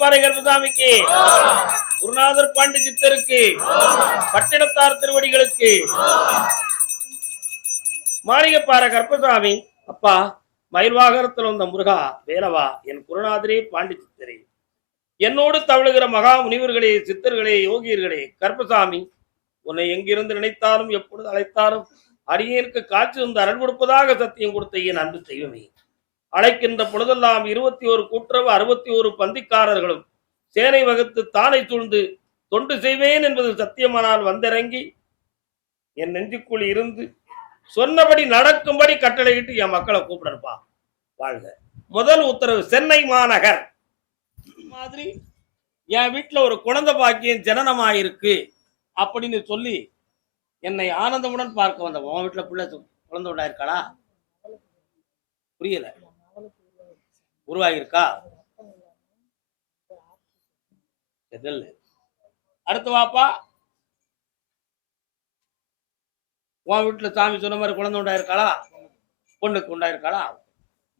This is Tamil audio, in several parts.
கருப்பசாமிக்கு, குருநாதர் பாண்டி சித்தருக்கு, பட்டினத்தார் திருவடிகளுக்கு, மாளிகைப்பாறை கருப்பசாமி அப்பா மயில்வாகரத்தில் வந்த முருகா வேலவா, என் குருநாதரே பாண்டி சித்தரே, என்னோடு தவழுகிற மகா முனிவர்களே, சித்தர்களே, யோகியர்களே, கருப்பசாமி உன்னை எங்கிருந்து நினைத்தாலும் எப்பொழுது அழைத்தாலும் அடியேற்கு காட்சி வந்து அருள் கொடுப்பதாக சத்தியம் கொடுத்த என் அன்பு தெய்வமே, அழைக்கின்ற பொழுதெல்லாம் 21 கூட்டுறவு 61 பந்திக்காரர்களும் சேனை வகுத்து தானை சூழ்ந்து தொண்டு செய்வேன் என்பது சத்தியமானால் வந்திறங்கி என் நெஞ்சுக்குள் இருந்து சொன்னபடி நடக்கும்படி கட்டளையிட்டு என் மக்களை கூப்பிடப்பா. வாழ்க. முதல் உத்தரவு, சென்னை மாநகர் மாதிரி என் வீட்டுல ஒரு குழந்தை பாக்கியம் ஜனனமாயிருக்கு அப்படின்னு சொல்லி என்னை ஆனந்தமுடன் பார்க்க வந்த உன் வீட்டுல பிள்ளை குழந்தை உண்டாயிருக்காளா? புரியல. உருவாகிருக்கா? அடுத்து வாப்பா, உன் வீட்டுல சாமி சொன்ன மாதிரி குழந்தை உண்டாயிருக்காளா? பொண்ணுக்கு உண்டாயிருக்காளா?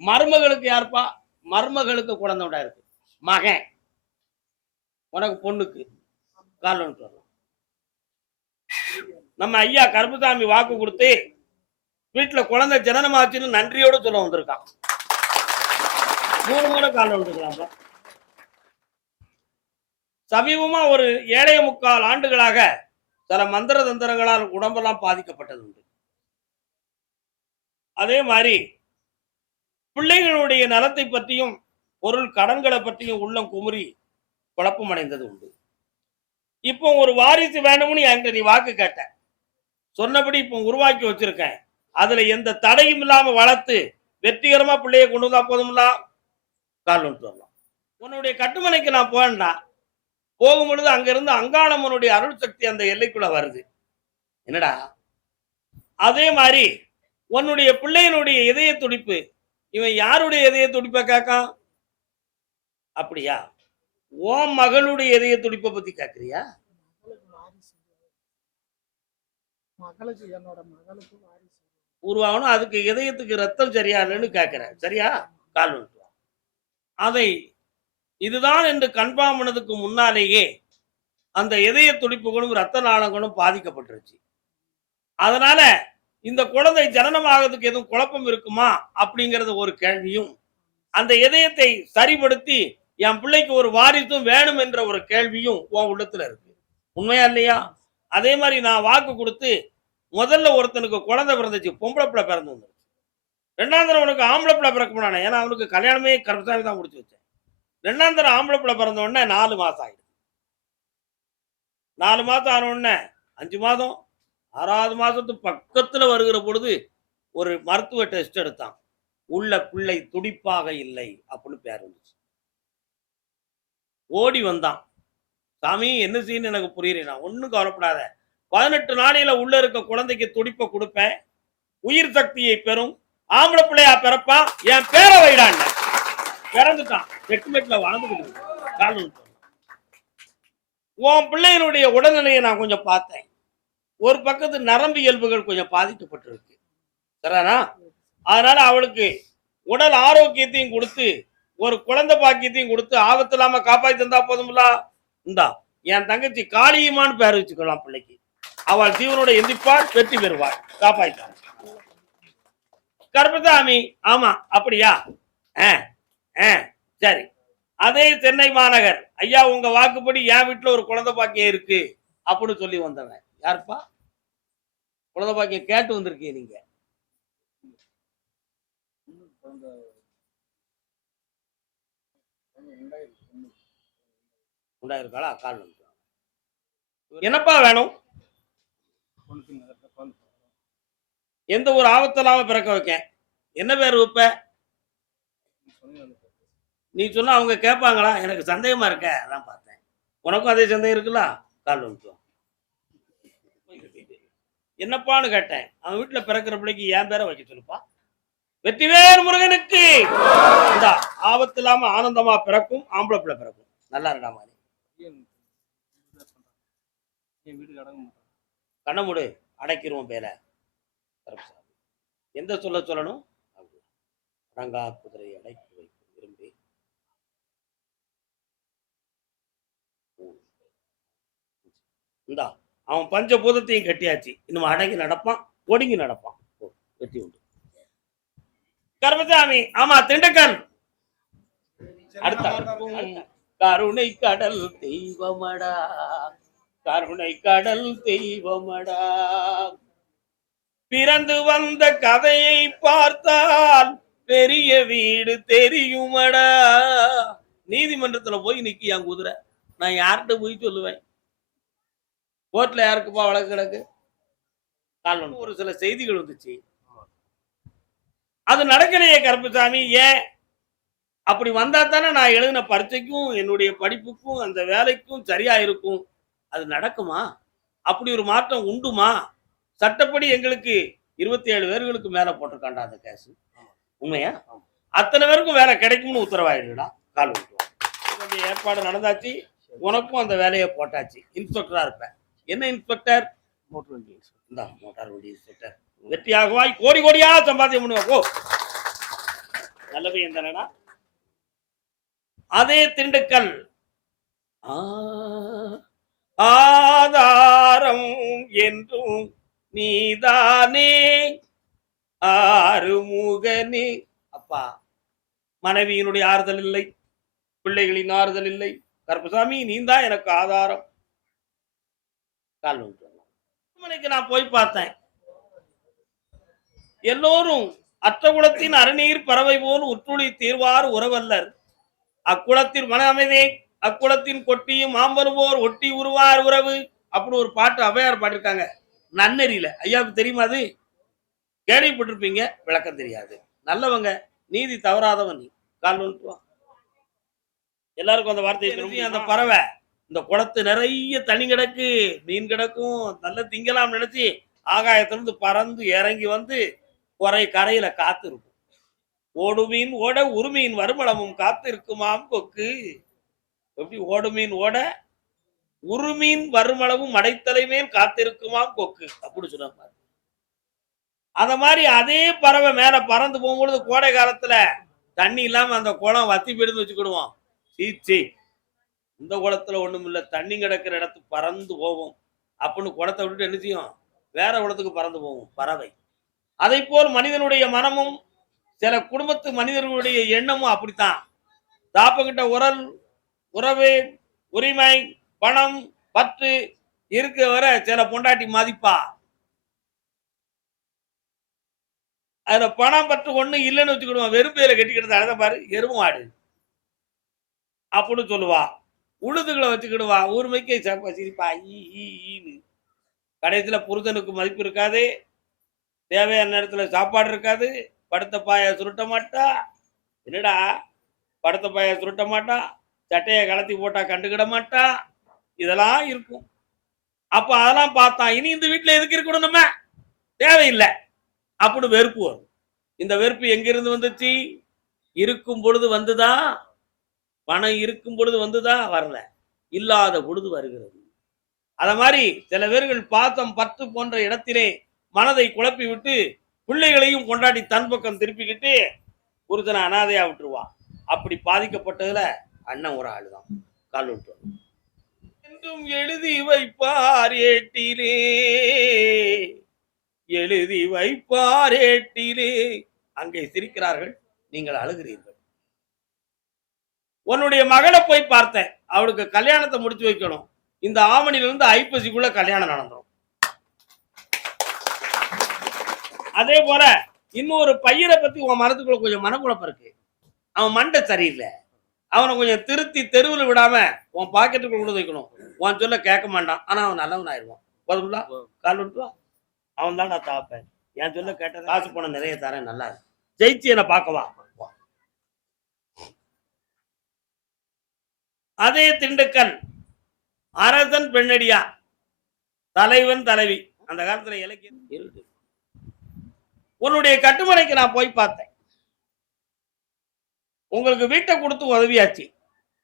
மருமகளுக்கு யாருப்பா? மருமகளுக்கு குழந்தை உண்டாயிருக்கு. மகன் உனக்கு பொண்ணுக்கு கால் வரலாம். நம்ம ஐயா கருப்பசாமி வாக்கு கொடுத்து வீட்டுல குழந்தை ஜனனமாச்சுன்னு நன்றியோடு சொல்ல வந்திருக்கான். 3 முறை கால் வந்துருக்கலாம். சமீபமா ஒரு 7.25 ஆண்டுகளாக சில மந்திர தந்திரங்களால் உடம்பெல்லாம் பாதிக்கப்பட்டது உண்டு. அதே மாதிரி பிள்ளைகளுடைய நலத்தை பற்றியும் பொருள் கடன்களை பற்றியும் உள்ளம் குமுறி குழப்பம் அடைந்தது உண்டு. இப்போ ஒரு வாரிசு வேணும்னு என்கிட்ட நீ வாக்கு கேட்ட, சொன்னபடி இப்போ உருவாக்கி வச்சிருக்கேன். அதுல எந்த தடையும் இல்லாம வளர்த்து வெற்றிகரமா பிள்ளைய கொண்டு வந்தா போதும்ல, கால் வந்து வரலாம். உன்னுடைய கட்டுமனைக்கு நான் போவேன்டா, போகும் பொழுது அங்கிருந்து அங்காளம்மனுடைய அருள் சக்தி அந்த எல்லைக்குள்ள வருது. என்னடா அதே மாதிரி உன்னுடைய பிள்ளையினுடைய இதய துடிப்பு, இவன் யாருடைய இதய துடிப்பை கேட்கான்? அப்படியா? ஓம் மகளுடைய இதய துடிப்பை பத்தி கேட்கறியா? உருவாகணும், அதுக்கு இதயத்துக்கு ரத்தம் சரியானு கேட்கிறேன். சரியா? கால் வந்து அதை இதுதான் என்று கன்ஃபார்ம் பண்ணதுக்கு முன்னாலேயே அந்த இதய துடிப்புகளும் ரத்த நாளங்களும் பாதிக்கப்பட்டுருச்சு. அதனால இந்த குழந்தை ஜனனமாகிறதுக்கு எதுவும் குழப்பம் இருக்குமா அப்படிங்கறது ஒரு கேள்வியும், அந்த இதயத்தை சரிபடுத்தி என் பிள்ளைக்கு ஒரு வாரிசும் வேணும் என்ற ஒரு கேள்வியும் உன் உள்ளத்துல இருக்கு. உண்மையா இல்லையா? அதே மாதிரி நான் வாக்கு கொடுத்து முதல்ல ஒருத்தனுக்கு குழந்தை பிறந்துச்சு, பொம்பளை பிள்ளை பிறந்து வந்துருச்சு. 2ஆம் தரம் உனக்கு ஆம்பளை பிள்ளை பிறக்கணும். ஏன்னா அவனுக்கு கல்யாணமே கருப்பசாமி தான் முடிச்சு வச்சேன். 2ஆம் தரம் ஆம்பளை பிள்ளை பிறந்த உடனே 4 மாசம் ஆயிடுச்சு. 4 மாசம் ஆன உடனே 5 மாதம் 6வது மாசத்து பக்கத்துல வருகிற பொழுது ஒரு மருத்துவ டெஸ்ட் எடுத்தான். உள்ள பிள்ளை துடிப்பாக இல்லை அப்படின்னு பேர் வந்துச்சு. ஓடி வந்தான். சாமி என்ன செய்யணும் எனக்கு புரியல. நான் ஒன்னும் கவலைப்படாத, 18 நாளையில உள்ள இருக்க குழந்தைக்கு துடிப்பை கொடுப்பேன், உயிர் சக்தியை பெறும், ஆம்பளை பிள்ளையா பிறப்பா, என் பேரை வைடான். பிறந்துட்டான். செட்டுமெட்ல வாழ்ந்துக்கிட்டு கால். உன் பிள்ளையினுடைய உடல்நிலையை நான் கொஞ்சம் பார்த்தேன். ஒரு பக்கத்து நரம்பு இயல்புகள் கொஞ்சம் பாதிக்கப்பட்டிருக்கு. சரினா? அதனால அவளுக்கு உடல் ஆரோக்கியத்தையும் கொடுத்து ஒரு குழந்தை பாக்கியத்தையும் கொடுத்து ஆபத்து இல்லாம காப்பாற்றி தந்தா போதும்ல. இந்தா என் தங்கச்சி காளியம்மான்னு பேர் வச்சுக்கலாம் பிள்ளைக்கு. அவள் ஜீவனோட எந்திப்பாள், வெற்றி பெறுவாள், காப்பாற்றாள். கருப்பசாமி ஆமா அப்படியா? சரி. அதே சென்னை மாநகர் ஐயா உங்க வாக்குப்படி என் வீட்டுல ஒரு குழந்தை பாக்கியம் இருக்கு அப்படின்னு சொல்லி வந்தவன் யாருப்பா? குழந்தை பாக்கியம் கேட்டு வந்திருக்கீங்க நீங்க. உண்டாயிருக்காளா? கால் வந்து என்னப்பா வேணும்? எந்த ஒரு ஆபத்து இல்லாம பிறக்க வைக்க. என்ன பேர் வைப்ப? நீ சொன்னா அவங்க கேட்பாங்களா? எனக்கு சந்தேகமா இருக்க, அதான் பார்த்தேன். உனக்கும் அதே சந்தேகம் இருக்குல்ல? கால் வந்து என்னப்பான்னு கேட்டேன். அவன் வீட்டுல பிறக்கிற பிள்ளைக்கு என் பேரை வைக்க சொல்லுப்பா. வெற்றிவேல் முருகனுக்கு. ஆபத்து இல்லாம ஆனந்தமா பிறக்கும், ஆம்பளை பிள்ளை பிறக்கும். நல்லா இருக்கா மாதிரி கண்ணமுடு அடைக்கிறோம் பேர. எந்த சொல்ல சொல்லணும்? அடங்கா குதிரை அடைக்கி வைக்கும் விரும்பி இந்தா அவன் பஞ்சபூதத்தையும் கட்டியாச்சு. இன்னும் அடங்கி நடப்பான், ஒடுங்கி நடப்பான். வெற்றி உண்டு. கருப்பசாமி, ஆமா திண்டுக்கல். அடுத்த கருணை கடல் தெய்வமடா, கருணை கடல் தெய்வமடா, பிறந்து வந்த கதையை பார்த்தால் பெரிய வீடு தெரியுமடா. நீதிமன்றத்துல போய் நிக்கியா குதிரை, நான் யார்கிட்ட போய் சொல்லுவேன்? கோர்ட்ல யாருக்குப்பா வழக்கு கிடக்கு? ஒரு சில செய்திகள் வந்துச்சு, அது நடக்கலையே கருப்பசாமி. ஏன் அப்படி வந்தா தானே நான் எழுதின பரீட்சைக்கும் என்னுடைய படிப்புக்கும் அந்த வேலைக்கும் சரியா இருக்கும். அது நடக்குமா? அப்படி ஒரு மாற்றம் உண்டுமா? சட்டப்படி எங்களுக்கு 27 பேர்களுக்கு மேல போட்டிருக்காண்டா அந்த கேஸ். உண்மையா? அத்தனை பேருக்கும் வேலை கிடைக்கும்னு உத்தரவாயிடுடா. கால் விட்டுருவோம். ஏற்பாடு நடந்தாச்சு, உனக்கும் அந்த வேலையை போட்டாச்சு. இன்ஸ்பெக்டரா இருப்பேன். என்ன இன்ஸ்பெக்டர்? மோட்டார் வண்டி இன்ஸ்பெக்டர். மோட்டார் வண்டி இன்ஸ்பெக்டர். வெற்றியாகுவாய், கோடி கோடியா சம்பாத்தியம் பண்ணுவா. நல்ல பையன் தானடா. அதே திண்டுக்கல். ஆதாரம் என்றும் நீதானே ஆறுமுகனே. அப்பா, மனைவியினுடைய ஆறுதல் இல்லை, பிள்ளைகளின் ஆறுதல் இல்லை. கருப்பசாமி, நீதான் எனக்கு ஆதாரம். மணிக்கு நான் போய் பார்த்தேன். எல்லோரும் அற்றகுலத்தின் அருநீர் பறவை போல் உற்றுளி தீர்வார் உறவல்லர், அக்குளத்தின் மன அமைதி அக்குளத்தின் கொட்டியும் மாம்பருவோர் ஒட்டி உருவார் உறவு. அப்படி ஒரு பாட்டு அவையார் பாட்டிருக்காங்க நன்னெறியில. ஐயாவுக்கு தெரியுமா? அது கேள்விப்பட்டிருப்பீங்க, விளக்கம் தெரியாது. நல்லவங்க, நீதி தவறாதவன் நீ. கால் வந்துட்டு எல்லாருக்கும் அந்த வார்த்தையை. அந்த பறவை இந்த குளத்து நிறைய தண்ணி கிடக்கு, மீன் கிடக்கும், நல்ல திங்கலாம் நினைச்சு ஆகாயத்திலிருந்து பறந்து இறங்கி வந்து குறை கரையில காத்து இருக்கும். ஓடுமீன் ஓட உருமீன் வருமளமும் காத்து இருக்குமாம் கொக்கு. எப்படி ஓடுமீன் ஓட உருமீன் வருமளவும் அடைத்தலைமேல் காத்திருக்குமாம் கொக்கு. அப்படி சொன்னாங்க. அத மாதிரி அதே பறவை மேல பறந்து போகும்பொழுது கோடை காலத்துல தண்ணி இல்லாம அந்த குளம் வத்தி போயிடுன்னு வச்சுக்கிடுவோம். சீச்சி, இந்த குளத்துல ஒண்ணும் இல்ல, தண்ணி கிடக்கிற இடத்துக்கு பறந்து போவோம் அப்படின்னு குளத்தை விட்டுட்டு என்ன செய்யும்? வேற குளத்துக்கு பறந்து போவோம் பறவை. அதை போல் மனிதனுடைய மனமும் சில குடும்பத்து மனிதர்களுடைய எண்ணமும் அப்படித்தான். தாப்பகிட்ட உறவு, உரிமை, பணம், பற்று இருக்க வர சில பொண்டாட்டி மதிப்பா. அதுல பணம் பற்று ஒண்ணு இல்லைன்னு வச்சுக்கிடுவான், வெறும் பேரை கட்டிக்கிட்டு அழகா பாரு எருவும் ஆடு அப்படின்னு சொல்லுவா. உழுதுகளை வச்சுக்கிடுவா, ஊர்மைக்கு சிரிப்பா ஈன்னு. கடைசியில புருஷனுக்கு மதிப்பு இருக்காது, தேவையான நேரத்துல சாப்பாடு இருக்காது, படுத்த பாய சுருட்ட மாட்டா. என்னடா படுத்த பாய சுருட்ட மாட்டா, சட்டையை கலத்தி போட்டா கண்டுக்கிட மாட்டா, இதெல்லாம் இருக்கும். அப்ப அதெல்லாம் பார்த்தான், இனி இந்த வீட்டுல எதுக்கு இருக்கணும், நம்ம தேவையில்லை அப்படி வெறுப்பு வரும். இந்த வெறுப்பு எங்கிருந்து வந்துச்சு? இருக்கும் பொழுது வந்துதான், பணம் இருக்கும் பொழுது வந்துதான், வரல, இல்லாத பொழுது வருகிறது. அத மாதிரி சில பேர்கள் பாசம் பற்று போன்ற இடத்திலே மனதை குழப்பி விட்டு பிள்ளைகளையும் கொண்டாடி தன் பக்கம் திருப்பிக்கிட்டு ஒருத்தனை அனாதையா விட்டுருவா. அப்படி பாதிக்கப்பட்டதுல அண்ணன் ஒரு ஆளுதான். கால் விட்டு என்றும் எழுதி வைப்பார் ஏட்டிலே, எழுதி வைப்பார் ஏட்டிலே. அங்கே சிரிக்கிறார்கள், நீங்கள் அழுகிறீர்கள். உன்னுடைய மகளை போய் பார்த்தேன், அவளுக்கு கல்யாணத்தை முடிச்சு வைக்கணும். இந்த ஆவணியில இருந்து ஐப்பசிக்குள்ள கல்யாணம் நடந்துடும். அதே போல இன்னொரு பையனை பத்தி உன் மனத்துக்குள்ள கொஞ்சம் மனக்குழப்பம் இருக்கு. அவன் மண்டை சரியில்லை, அவனை கொஞ்சம் திருத்தி தெருவில் விடாம உன் பாக்கெட்டுக்குள்ள கூட வைக்கணும். உன் சொல்ல கேட்க மாட்டான், ஆனா அவன் நல்லவன் ஆயிடுவான். போதும்ல, கால் விட்டுவா. அவன் தான் நான் தாப்பேன். என் சொல்ல கேட்ட காசு பணம் நிறைய தரேன், நல்லா ஜெயிச்சு என்னை பார்க்கவா. அதே திண்டுக்கல் அரசன் பெண்ணடியா, தலைவன் தலைவி. அந்த காலத்துல இலக்கியம் இருக்கு. உன்னுடைய கட்டுமனைக்கு நான் போய் பார்த்தேன். உங்களுக்கு வீட்டை கொடுத்து உதவியாச்சு,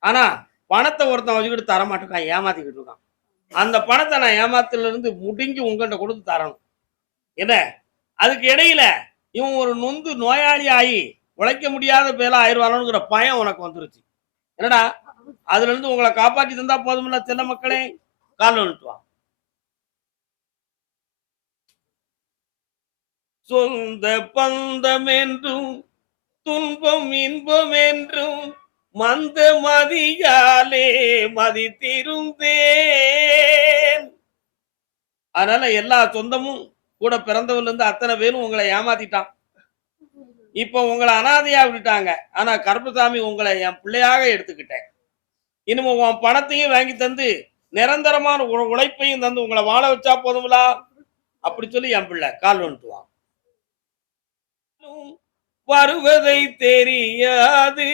ஆனா பணத்தை ஒருத்தன் வச்சுக்கிட்டு தர மாட்டேங்கான், ஏமாத்திக்கிட்டு இருக்கான். அந்த பணத்தை நான் ஏமாத்துல இருந்து முடிஞ்சு உங்கள்கிட்ட கொடுத்து தரணும். என்ன, அதுக்கு இடையில இவன் ஒரு நொந்து நோயாளி ஆகி உழைக்க முடியாத பேலா ஆயிடுவானுங்கிற பயம் உனக்கு வந்துருச்சு. என்னடா, அதுல இருந்து உங்களை காப்பாற்றி தந்தா போதும்ல செல்ல மக்களே. கால் வந்துட்டுவான். சொந்த பந்தம் என்றும் துன்பம் இன்பம் என்றும் மந்த மதியாலே மதித்திருந்தேன். அதனால எல்லா சொந்தமும் கூட பிறந்தவர்ல இருந்து அத்தனை பேரும் உங்களை ஏமாத்திட்டான். இப்ப உங்களை அனாதையா விட்டுட்டாங்க. ஆனா கருப்பசாமி உங்களை என் பிள்ளையாக எடுத்துக்கிட்டேன். இனிமே உன் பணத்தையும் வாங்கி தந்து நிரந்தரமான உழைப்பையும் தந்து உங்களை வாழ வச்சா போதுங்களா அப்படி சொல்லி என் பிள்ளை கால் வந்துட்டுவான். வருவதை தெரியாது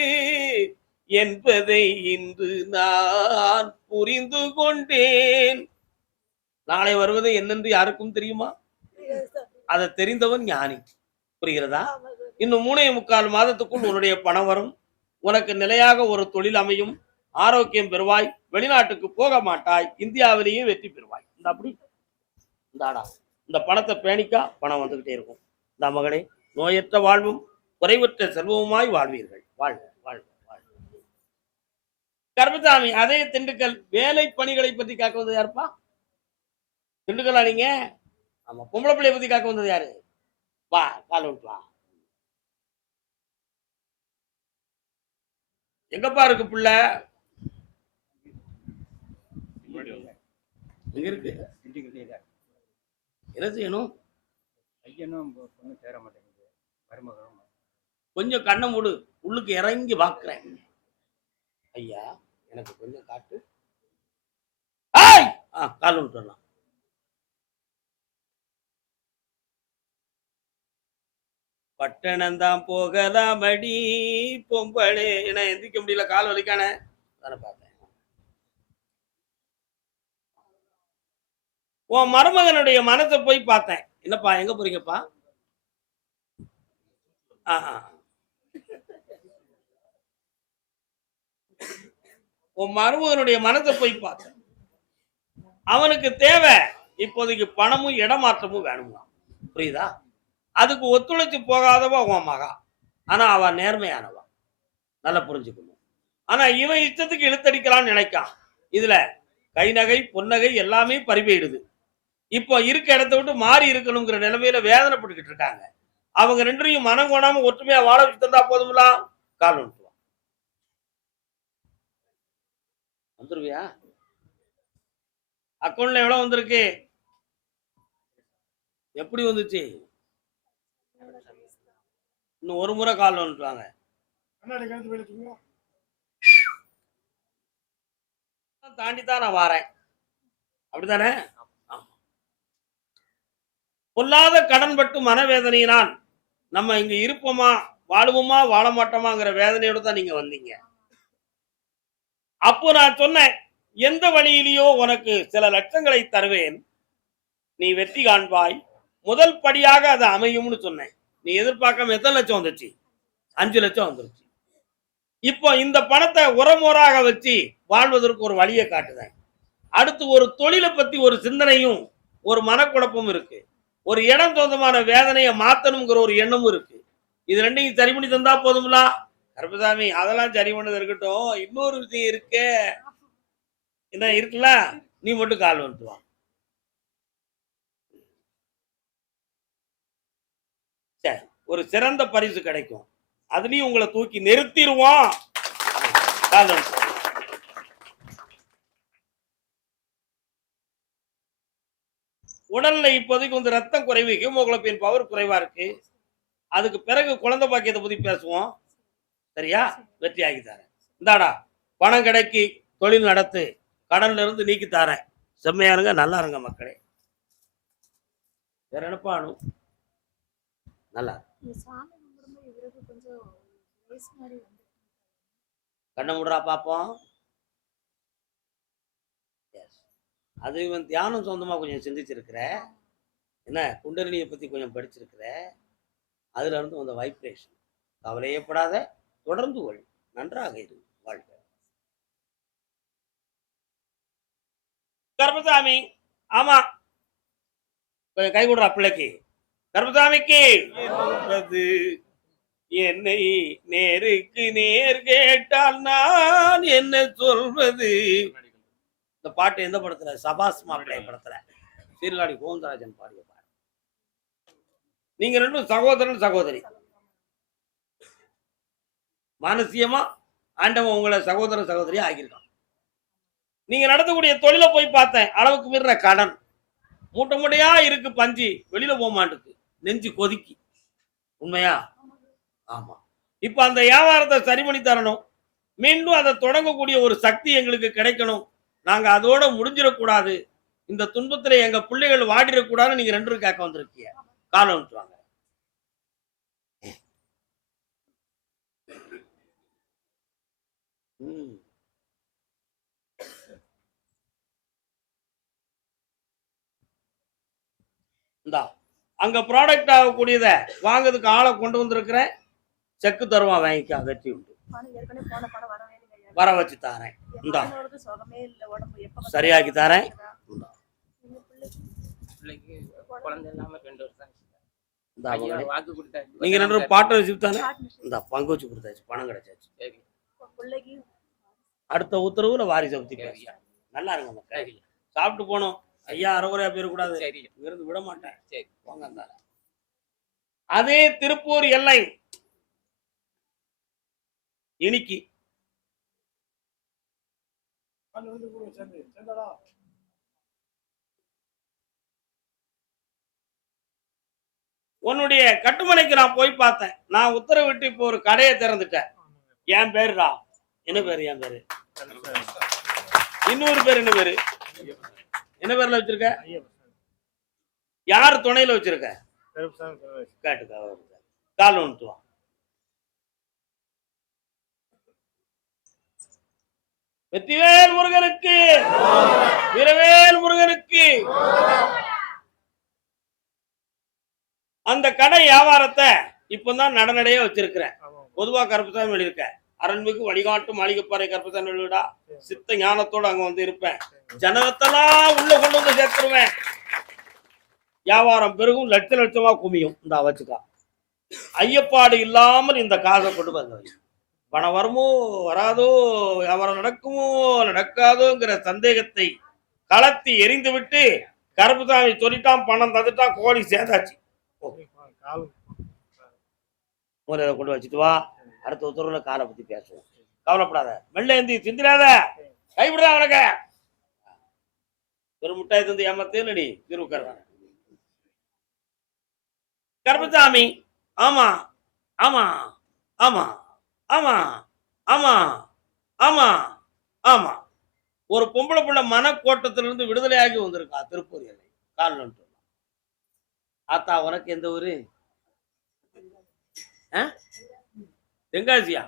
என்பதை இன்று நான் புரிந்து கொண்டேன். நாளை வருவது என்னென்று யாருக்கும் தெரியுமா? அதை தெரிந்தவன் ஞானி. புரிகிறதா? இன்னும் 3.25 மாதத்துக்குள் உன்னுடைய பணம் வரும். உனக்கு நிலையாக ஒரு தொழில் அமையும். ஆரோக்கியம் பெறுவாய். வெளிநாட்டுக்கு போக மாட்டாய். இந்தியாவிலேயே வெற்றி பெறுவாய். இந்த அப்படி இந்தாடா இந்த பணத்தை பேணிக்கா பணம் வந்துகிட்டே இருக்கும். இந்த மகனே, நோயற்ற வாழ்வும் குறைவற்ற செல்வமாய் வாழ்வீர்கள். வாழ்க வாழ்க வாழ்க. கருப்பசாமி, அதே திண்டுக்கல் வேலை பணிகளை பத்தி காக்க வந்தது யாருப்பா? திண்டுக்கல்லா நீங்க? ஆமா. பொம்பளை பிள்ளைய பத்தி காக்க வந்தது யாரு? வா, கால் விட்டு வா. எங்கப்பா இருக்கு பிள்ளை? எங்க இருக்கு? என்ன செய்யணும்? கொஞ்சம் கண்ணை மூடு, உள்ளுக்கு இறங்கி பாக்குறேன். ஐயா, எனக்கு கொஞ்சம் காட்டு. கால் விட்டுறலாம். பட்டணம் தான் போகலாம் அடி பொம்பளே. என்ன எந்திக்க முடியல, கால் வலிக்கான தானே பார்த்தேன். உன் மருமகனுடைய மனத்தை போய் பார்த்தேன். என்னப்பா, எங்க போறீங்கப்பா? உன் மருமகனுடைய மனத்தை போய் பார்த்தேன். அவனுக்கு தேவை இப்போதைக்கு பணமும் இடமாற்றமும் வேணுமா? புரியுதா? அதுக்கு ஒத்துழைச்சு போகாதவா உன் மகா. ஆனா அவ நேர்மையானவா, நல்லா புரிஞ்சுக்கணும். ஆனா இவன் இஷ்டத்துக்கு இழுத்தடிக்கலாம்னு நினைக்கான். இதுல கை நகை பொன்னகை எல்லாமே பறிபோயிடுது. இப்போ இருக்க இடத்த விட்டு மாறி இருக்கணுங்கிற நிலைமையில வேதனைப்பட்டுக்கிட்டு இருக்காங்க. அவங்க ரெண்டையும் மனம் கொடாம ஒற்றுமையா வாழ வச்சு தந்தா போதுங்களா? கால் வந்துட்டுவான். வந்துருவியா? அக்கௌண்ட்ல எவ்வளவு வந்திருக்கு? எப்படி வந்துச்சு? இன்னும் ஒரு முறை கால் வந்துட்டுவாங்க. தாண்டித்தான் நான் வாரேன். அப்படித்தானே? பொல்லாத கடன்பட்டு மனவேதனையினால் நம்ம இங்க இருப்போமா வாழுவோமா வாழ மாட்டோமாங்கிற வேதனையோட தான் நீங்க வந்தீங்க. அப்போ நான் சொன்னேன், எந்த வழியிலேயோ உனக்கு சில லட்சங்களை தருவேன், நீ வெற்றி காண்பாய், முதல் படியாக அது அமையும்னு சொன்னேன். நீ எதிர்பார்க்காம எத்தனை லட்சம் வந்துச்சு? 5 லட்சம் வந்துருச்சு. இப்போ இந்த பணத்தை உரமுறாக வச்சு வாழ்வதற்கு ஒரு வழியை காட்டுதேன். அடுத்து ஒரு தொழிலை பத்தி ஒரு சிந்தனையும் ஒரு மனக்குழப்பமும் இருக்கு. ஒரு இடம் சொந்தமான வேதனையை மாத்தணுங்கிற ஒரு எண்ணமும் இருக்கு. இது ரெண்டையும் சரி பண்ணி தந்தா போதுங்களா? கருப்பசாமி, அதெல்லாம் சரி பண்ணது இருக்கட்டும், இன்னொரு விஷயம் இருக்கு. என்ன இருக்குல்ல? நீ மட்டும் கால் வந்துட்டு வா. சரி, ஒரு சிறந்த பரிசு கிடைக்கும். அதுலயும் உங்களை தூக்கி நிறுத்திடுவோம். கால் வந்துட்டு. உடல்ல இப்போதைக்கு வந்து ரத்தம் குறைவு, ஹீமோகுளோபின் பவர் குறைவா இருக்கு. அதுக்கு பிறகு குழந்தை பாக்கியத்தை பத்தி பேசுவோம். சரியா? வெற்றி ஆகி தரேன். இந்தாடா பணம் கிடைக்கி தொழில் நடத்து, கடன்ல இருந்து நீக்கி தரேன். செம்மையா இருங்க, நல்லா இருங்க மக்களே. வேற என்னப்பா அனு? நல்லா கண்ண முடுறா பாப்போம். அது இவன் தியானம் சொந்தமா கொஞ்சம் சிந்திச்சிருக்கிற, என்ன குண்டலினியை பத்தி கொஞ்சம் படிச்சிருக்கிற, அதுல இருந்து வந்த வைப்ரேஷன். கவலையப்படாத, தொடர்ந்து கொள், நன்றாக இரு, வாழ்க. கருப்பசாமி, ஆமா கொஞ்சம் கை கொடுறா பிள்ளைக்கு. கருப்பசாமிக்கு என்னை நேருக்கு நேர் கேட்டால் நான் என்ன சொல்வது? இந்த பாட்டு எந்த படத்துல? சபாஸ் மாப்பிள்ளை படத்துல சீர்காழி கோவிந்தராஜன் பாடிய பாட்டு. நீங்க ரெண்டும் சகோதரன் சகோதரி. மானசீகமா ஆண்டவன் உங்களை சகோதர சகோதரியா ஆகியிருக்கான். நீங்க நடத்தக்கூடிய தொழில போய் பார்த்தேன். அளவுக்கு மீறின கடன். மூட்டை மூட்டையா இருக்கு பஞ்சு. வெளியில போக மாட்டுக்கு. நெஞ்சு கொதிக்கி. உண்மையா? ஆமா. இப்ப அந்த வியாபாரத்தை சரி பண்ணி தரணும். மீண்டும் அதை தொடங்கக்கூடிய ஒரு சக்தி எங்களுக்கு கிடைக்கணும். நாங்க அதோட முடிஞ்சிடக்கூடாது. இந்த துன்பத்துல எங்க பிள்ளைகள் வாடிடக்கூடாதுன்னு நீங்க 2 கேட்க வந்திருக்கீங்க. காலம் விட்டுவாங்க. இந்தா அங்க ப்ராடக்ட் ஆகக்கூடியத வாங்குறதுக்கு ஆளை கொண்டு வந்திருக்கிறேன். செக்கு தருவான் வாங்கிக்க வெற்றி உண்டு. வர வச்சு தாரேன். இந்தா சரியாக்கி தாரேன். நீங்க 2 பார்ட்னர்ஷிப் தானே. இந்த பங்கு வச்சு கொடுத்தாச்சு. பணம் கிடைச்சாச்சு. அடுத்த உத்தரவுல வாரிசை பத்தி பேசியா நல்லா இருங்க. சாப்பிட்டு போனோம். ஐயா அறகுறையா போயிடக்கூடாது. இங்கிருந்து விட மாட்டேன். அதே திருப்பூர் எல்லை இனிக்கு உன்னுடைய கட்டுமனைக்கு நான் போய் பார்த்தேன். நான் உத்தரவிட்டு இப்போ ஒரு கடையை திறந்துட்டேன். என் பேருடா. என்ன பேரு? என் பேரு. இன்னொரு பேர் என்ன பேரு? என்ன பேர்ல வச்சிருக்க? யார் துணையில வச்சிருக்க? கால் ஒன்று வெற்றிவேல் முருகனுக்கு, வீரவேல் முருகனுக்கு. அந்த கடை வியாபாரத்தை இப்பதான் நடநடையே வச்சிருக்கிறேன். பொதுவா கருப்பசாமி வெளியிருக்க அரண்மிகு வழிகாட்டு மாளிகைப்பாறை கருப்பசாமி வெளியிடா சித்த ஞானத்தோட அங்க வந்து இருப்பேன். ஜனத்தெல்லாம் உள்ள கொண்டு வந்து சேர்த்துருவேன். வியாபாரம் பெருகும். லட்ச லட்சமா குமியும். இந்த வச்சுக்கா ஐயப்பாடு இல்லாமல் இந்த காசை கொண்டு வந்து பணம் வருமோ வராதோ, வியாபாரம் நடக்குமோ நடக்காதோங்கிற சந்தேகத்தை களத்தி எரிந்து விட்டு கருப்புசாமி சொல்லிட்டான். பணம் தந்துட்டான். கோழி சேர்ந்தாச்சு. கொண்டு வச்சுட்டு வா. அடுத்த உத்தரவுல காலை பத்தி பேசுவோம். கவலைப்படாத. வெள்ள ஏந்தி சிந்திராத. கைவிடுறா அவனுக்கு. ஒரு முட்டாய் தந்து ஏமாத்தேன்னு திருவுக்கார கருப்பசாமி. ஆமா ஆமா ஆமா ஆமா ஆமா ஆமா ஆமா. ஒரு பொம்பளை பிள்ளை மனக்கோட்டத்திலிருந்து விடுதலையாகி வந்திருக்கா திருப்பூர் எல்லை. கால் ஆத்தா உனக்கு எந்த ஊரு? தென்காசியா?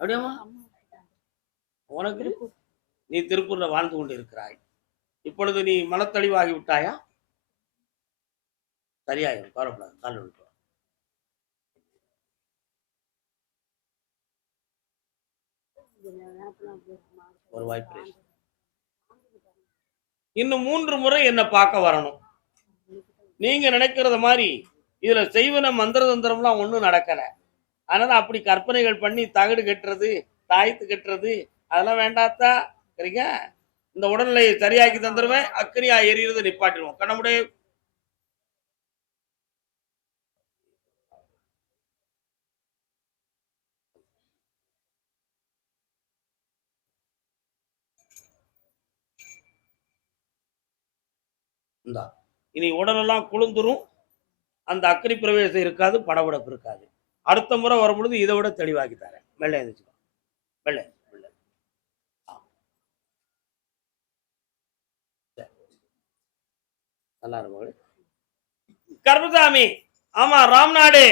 அப்படியாமா? உனக்கு நீ திருப்பூர்ல வாழ்ந்து கொண்டு இருக்கிறாய். இப்பொழுது நீ மனத்தெளிவாகி விட்டாயா? சரியாயிரும். கவலைப்படாது. கால் ஒன்று ஒரு வாய்ப்பு. இன்னும் 3 முறை என்ன பார்க்க வரணும். நீங்க நினைக்கிறத மாதிரி இதுல செய்வன மந்திர தந்திரம்லாம் ஒண்ணும் நடக்கல. அதனால அப்படி கற்பனைகள் பண்ணி தகடு கட்டுறது, தாய்த்து கட்டுறது அதெல்லாம் வேண்டாத்தா. சரிங்க. இந்த உடல்நிலையை சரியாக்கி தந்துருவேன். அக்கனியா எரியறதை நிப்பாட்டிடுவோம். கண்ணமுடைய இந்தா இனி உடலெல்லாம் குளிந்துரும். அந்த அக்கனி பிரவேசம் இருக்காது. படபடப்பு இருக்காது. அடுத்த முறை வரும்பொழுது இதை விட தெளிவாக்கி தரேன். வெள்ளை எழுந்துச்சு. வெள்ளை வெள்ளை நல்லா இருக்கும். கருப்பசாமி. ஆமா ராம்நாடு.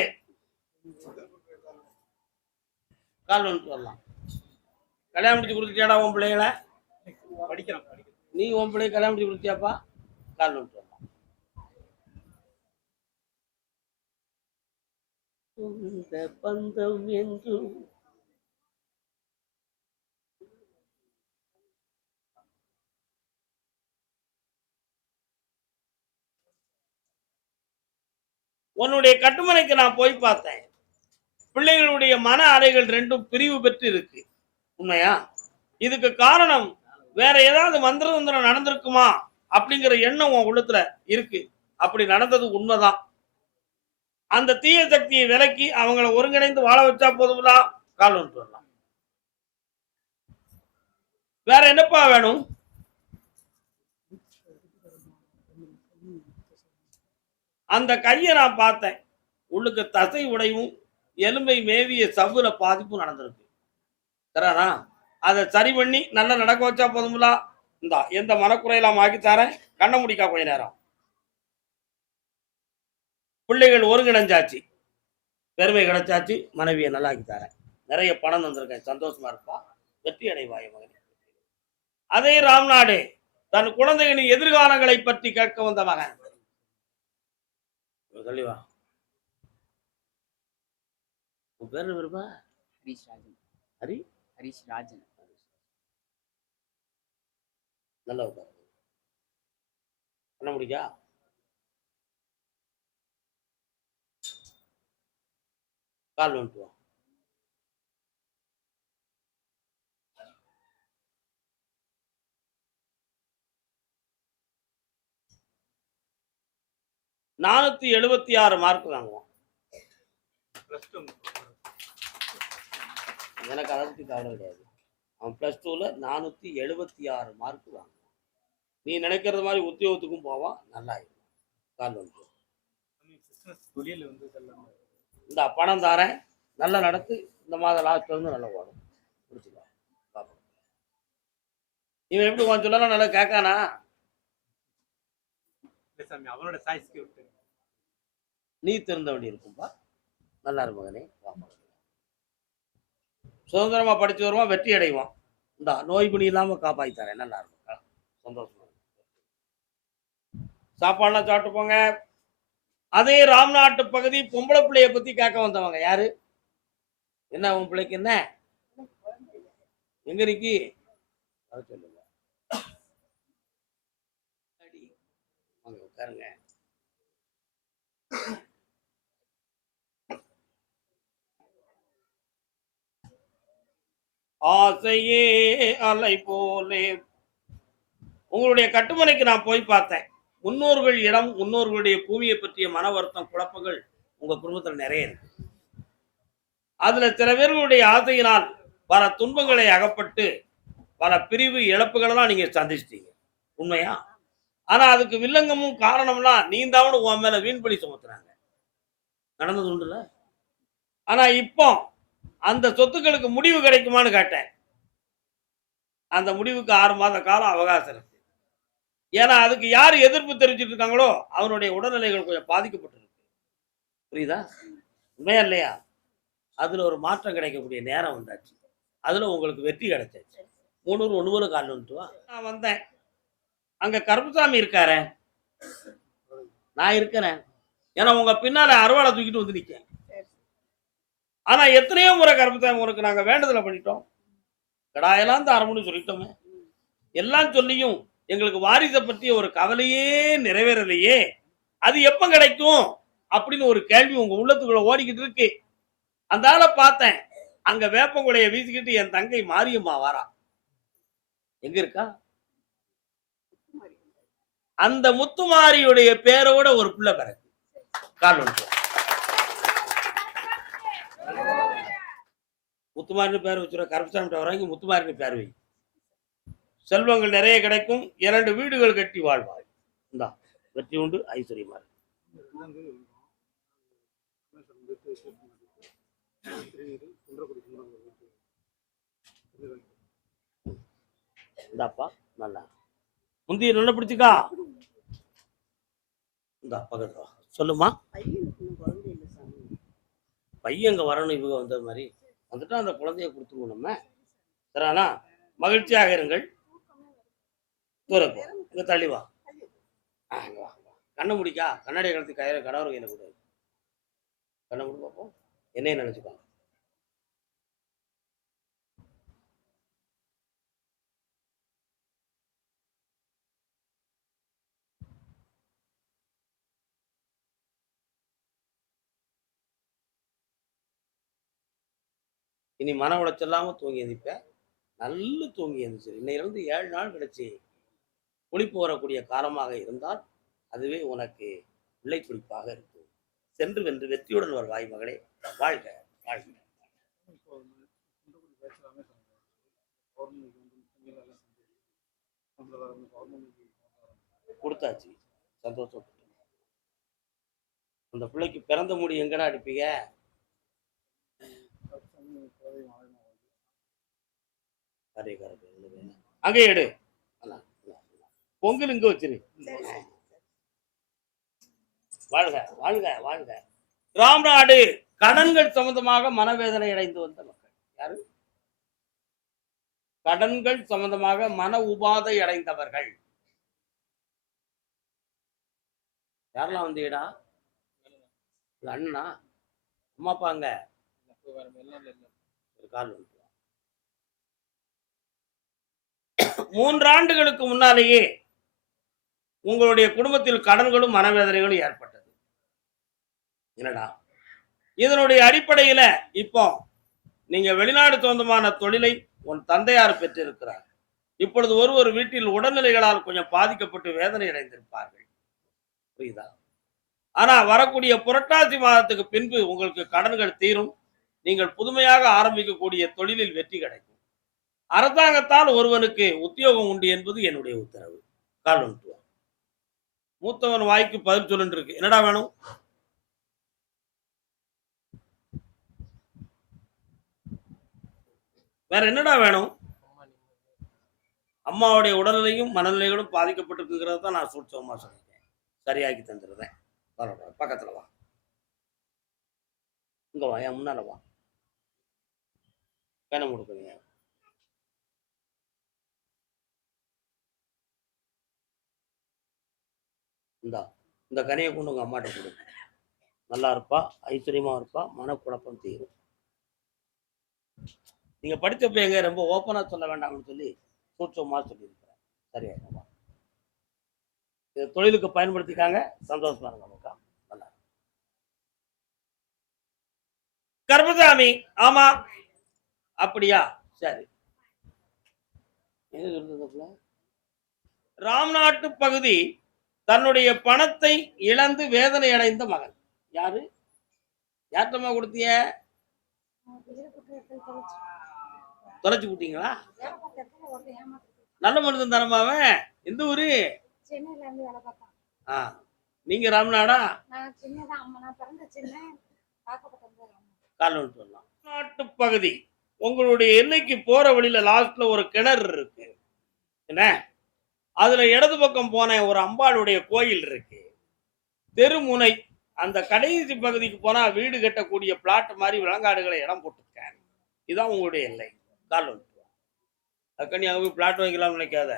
கால் வந்துட்டு வரலாம். கல்யாணம் முடிச்சு கொடுத்துட்டியாடா உன் பிள்ளைகளை? படிக்கிறான். நீ உன் பிள்ளைய கல்யாணம் முடிச்சு கொடுத்தியாப்பா? கால் வந்துட்டு வரலாம். பந்தம் என்றும் உன்னுடைய கட்டுமனைக்கு நான் போய் பார்த்தேன். பிள்ளைகளுடைய மன அறைகள் 2ம் பிரிவு பெற்று இருக்கு. உண்மையா? இதுக்கு காரணம் வேற ஏதாவது மந்திர தந்திரம் நடந்திருக்குமா அப்படிங்கிற எண்ணம் உன் உள்ளத்துல இருக்கு. அப்படி நடந்தது உண்மைதான். அந்த தீய சக்தியை விலக்கி அவங்கள ஒருங்கிணைந்து வாழ வச்சா போதுங்களா? கால் வந்துட்டு வரலாம். வேற என்னப்பா வேணும்? அந்த கையை நான் பார்த்தேன். உள்ளுக்கு தசை உடைவும் எலும்பை மேவிய சவ்வுல பாதிப்பும் நடந்திருக்கு. சரிதானா? அதை சரி பண்ணி நல்லா நடக்க வச்சா போதுங்களா? இந்தா எந்த மனக்குறையெல்லாம் ஆக்கி தரேன். கண்ண முடிக்கா கொஞ்ச நேரம். பிள்ளைகள் ஒருங்கிணைஞ்சாச்சு, பெருமை கிடைச்சாச்சு, மனைவியை நல்லா ஆக்கி தரேன். நிறைய பணம் தந்திருக்கேன், சந்தோஷமா இருப்பா, வெற்றி அடைவாய் மகனே. அதே ராம்நாடு தன் குழந்தைகளின் எதிர்காலங்களை பற்றி கேட்க வந்த மகன். தெளிவா உன் பேர் விருப்பா? ஹரிஷ் ராஜன். ஹரி ஹரிஷ் ராஜன். நல்லா உட்காரு. பண்ண முடியா? கால் வந்துட்டு வா. நானூத்தி 76 மார்க் வாங்குவான். எனக்கு அதை பத்தி கவலை கிடையாது. அவன் பிளஸ் டூல 476 மார்க் வாங்குவான். நீ நினைக்கிறது மாதிரி உத்தியோகத்துக்கும் போவான், நல்லா இருக்கும். கால் வந்து இந்த பணம் தாரேன், நல்லா நடத்து. இந்த மாதம் லாஸ்ட்ல இருந்து நல்லா ஓடும். இவன் எப்படி கொஞ்சம் சொல்லலாம் நல்லா கேட்கானா? அவனோட சாய்ஸ்க்கு விட்டு நீ திருந்த வேண்டி இருக்கும்பா. நல்லா இரு மகனே. சுதந்திரமா படிச்சு வருவான், வெற்றி அடைவான். இந்த நோய் பணி இல்லாம காப்பாத்தி தரேன். நல்லா இருக்கும், சந்தோஷமா. சாப்பாடுலாம் சாப்பிட்டு போங்க. அதே ராம்நாட்டு பகுதி பொம்பளை பிள்ளைய பத்தி கேட்க வந்தவங்க யாரு? என்ன உன் பிள்ளைக்கு என்ன எங்க இருக்கு? அதை சொல்லுங்க. உட்காருங்க. ஆசையே அலை போலே. உங்களுடைய கட்டுமனைக்கு நான் போய் பார்த்தேன். முன்னோர்கள் இடம், முன்னோர்களுடைய பூமியை பற்றிய மன வருத்தம், குழப்பங்கள் உங்க குடும்பத்தில் நிறைய இருக்கு. அதுல சில பேர்களுடைய ஆசையினால் பல துன்பங்களை அகப்பட்டு பல பிரிவு இழப்புகளெல்லாம் நீங்க சந்திச்சிட்டீங்க. உண்மையா? ஆனா அதுக்கு வில்லங்கமும் காரணம்லாம் நீந்தாவும் உன் மேல வீண்பலி சுமத்துறாங்க. நடந்தது உண்டுல. ஆனா இப்போ அந்த சொத்துக்களுக்கு முடிவு கிடைக்குமான்னு கேட்டேன். அந்த முடிவுக்கு 6 மாத காலம் அவகாசம் இருக்கு. ஏன்னா அதுக்கு யார் எதிர்ப்பு தெரிவிச்சிட்டு இருக்காங்களோ அவனுடைய உடல்நிலைகள் கொஞ்சம் பாதிக்கப்பட்டிருக்கு. புரியுதா? உண்மையா இல்லையா? அதுல ஒரு மாற்றம் கிடைக்கக்கூடிய நேரம் வந்தாச்சு. அதுல உங்களுக்கு வெற்றி கிடைச்சாச்சு. 3 கால் வந்துட்டு வா. நான் வந்தேன். அங்க கருப்புசாமி இருக்காரு, நான் இருக்கிறேன். ஏன்னா உங்க பின்னால அருவாளை தூக்கிட்டு வந்து நிக்க. ஆனா எத்தனையோ முறை கருப்புசாமி உனக்கு நாங்க வேண்டுதலை பண்ணிட்டோம். கடாயெல்லாம் தாரமுன்னு சொல்லிட்டோமே. எல்லாம் சொல்லியும் எங்களுக்கு வாரிசை பற்றிய ஒரு கவலையே நிறைவேறலையே, அது எப்ப கிடைக்கும் அப்படின்னு ஒரு கேள்வி உங்க உள்ளத்துக்குள்ள ஓடிக்கிட்டு இருக்கு. அந்த ஆளை பார்த்தேன். அங்க வேப்பங்குடைய வீசிக்கிட்டு என் தங்கை மாரியம்மா வாரா. எங்க இருக்கா? அந்த முத்துமாரியுடைய பேரோட ஒரு பிள்ளை பிறகு கால் வந்து முத்துமாரின்னு பேர் வச்சுருவ. கருப்பசாமி வராங்க, முத்துமாரின்னு பேர் வை. செல்வங்கள் நிறைய கிடைக்கும். 2 வீடுகள் கட்டி வாழ்வாய். இந்தா வெற்றி உண்டு, ஐஸ்வர்யமா இருக்கு. இந்தாப்பா நல்லா முந்திய நல்லா பிடிச்சிக்கா. இந்த பக்கத்துல சொல்லுமா. பையன் இங்க வரணும். இவங்க வந்த மாதிரி வந்துட்டா அந்த குழந்தைய கொடுத்துருவோம் நம்ம. சரிண்ணா? மகிழ்ச்சியாக இருங்கள். தூரப்போ இங்க தள்ளி வா. கண்ணை முடிக்கா. கண்ணாடியை கலத்தி கடவுள் கையில கூடாது. கண்ணை முடி பார்ப்போம். என்னைய நினைச்சுக்கோ. இனி மன உளைச்சல் இல்லாம தூங்கி எந்திப்ப. நல்ல தூங்கி எந்திரிச்சு இன்னையிலிருந்து 7 நாள் கழிச்சு குளிப்பு வரக்கூடிய காலமாக இருந்தால் அதுவே உனக்கு பிள்ளை குளிப்பாக இருக்கும். சென்று வென்று வெற்றியுடன் வருவாய் மகளே. வாழ்க வாழ்க. கொடுத்தாச்சு, சந்தோஷம். அந்த பிள்ளைக்கு பிறந்த முடி எங்கடா அடிப்பீங்க? அங்கே எடு. பொங்கல் இங்க வச்சிரு. வாழ்க வாழ்க வாழ்க. ராம்நாடு கடன்கள் சம்பந்தமாக மனவேதனை அடைந்து வந்த மக்கள் யாரு? கடன்கள் சம்பந்தமாக மன உபாதை அடைந்தவர்கள் யாரெல்லாம் வந்தீடா? அண்ணா அம்மா அப்பாங்க கால் 3 ஆண்டுகளுக்கு முன்னாலேயே உங்களுடைய குடும்பத்தில் கடன்களும் மனவேதனைகளும் ஏற்பட்டது. என்னடா இதனுடைய அடிப்படையில இப்போ நீங்க வெளிநாடு சொந்தமான தொழிலை உன் தந்தையார் பெற்றிருக்கிறார். இப்பொழுது ஒரு வீட்டில் உடல்நிலைகளால் கொஞ்சம் பாதிக்கப்பட்டு வேதனை அடைந்திருப்பார்கள். புரியுதா? ஆனா வரக்கூடிய புரட்டாசி மாதத்துக்கு பின்பு உங்களுக்கு கடன்கள் தீரும். நீங்கள் புதுமையாக ஆரம்பிக்கக்கூடிய தொழிலில் வெற்றி கிடைக்கும். அரசாங்கத்தால் ஒருவனுக்கு உத்தியோகம் உண்டு என்பது என்னுடைய உத்தரவு. கால் வந்துட்டு மூத்தவன் வாய்க்கு பதில் சொல்லுன்னு இருக்கு. என்னடா வேணும்? வேற என்னடா வேணும்? அம்மாவுடைய உடல்நிலையும் மனநிலைகளும் பாதிக்கப்பட்டிருக்குங்கிறத தான் நான் சூட்சமா சொல்லிட்டேன். சரியாக்கி தந்துடுறேன். பக்கத்துல வா, இங்க வா, என் முன்னால வா. கணம் கொடுக்குறீங்க. இந்த கனியை கொண்டு உங்க அம்மாட்ட கொடு. நல்லா இருப்பா, ஐஸ்வர்யமா இருப்பா, மனக்குழப்பம் தீரும். நீங்க படிச்சப்ப எங்க ரொம்ப ஓப்பனா சொல்ல வேண்டாம்னு சொல்லி சூட்சமா சொல்லியிருக்கிறேன். சரியா? இதை தொழிலுக்கு பயன்படுத்திக்காங்க. சந்தோஷமா இருங்க மக்கா. நல்லா கர்மசாமி. ஆமா அப்படியா? சரி. என்ன சொல்றது? ராம்நாட்டு பகுதி தன்னுடைய பணத்தை இழந்து வேதனை அடைந்த மகன் யாரு? யார்ட்டமா கொடுத்திய? தொலைச்சு விட்டீங்களா? நல்ல மனிதன் தானமாவன். எந்த ஊரு? நீங்க ராம்நாடா? நாட்டு பகுதி உங்களுடைய எல்லைக்கு போற வழியில லாஸ்ட்ல ஒரு கிணறு இருக்கு. என்ன? அதுல இடது பக்கம் போன ஒரு அம்பாளுடைய கோயில் இருக்கு. தெருமுனை அந்த கடைசி பகுதிக்கு போனா வீடு கட்டக்கூடிய பிளாட் மாதிரி விலங்காடுகளை இடம் போட்டுருக்காங்க. இதுதான் உங்களுடைய எல்லை. கால் அதுக்கண்ணி அங்க போய் பிளாட் வைக்கலாம்னு நினைக்காத.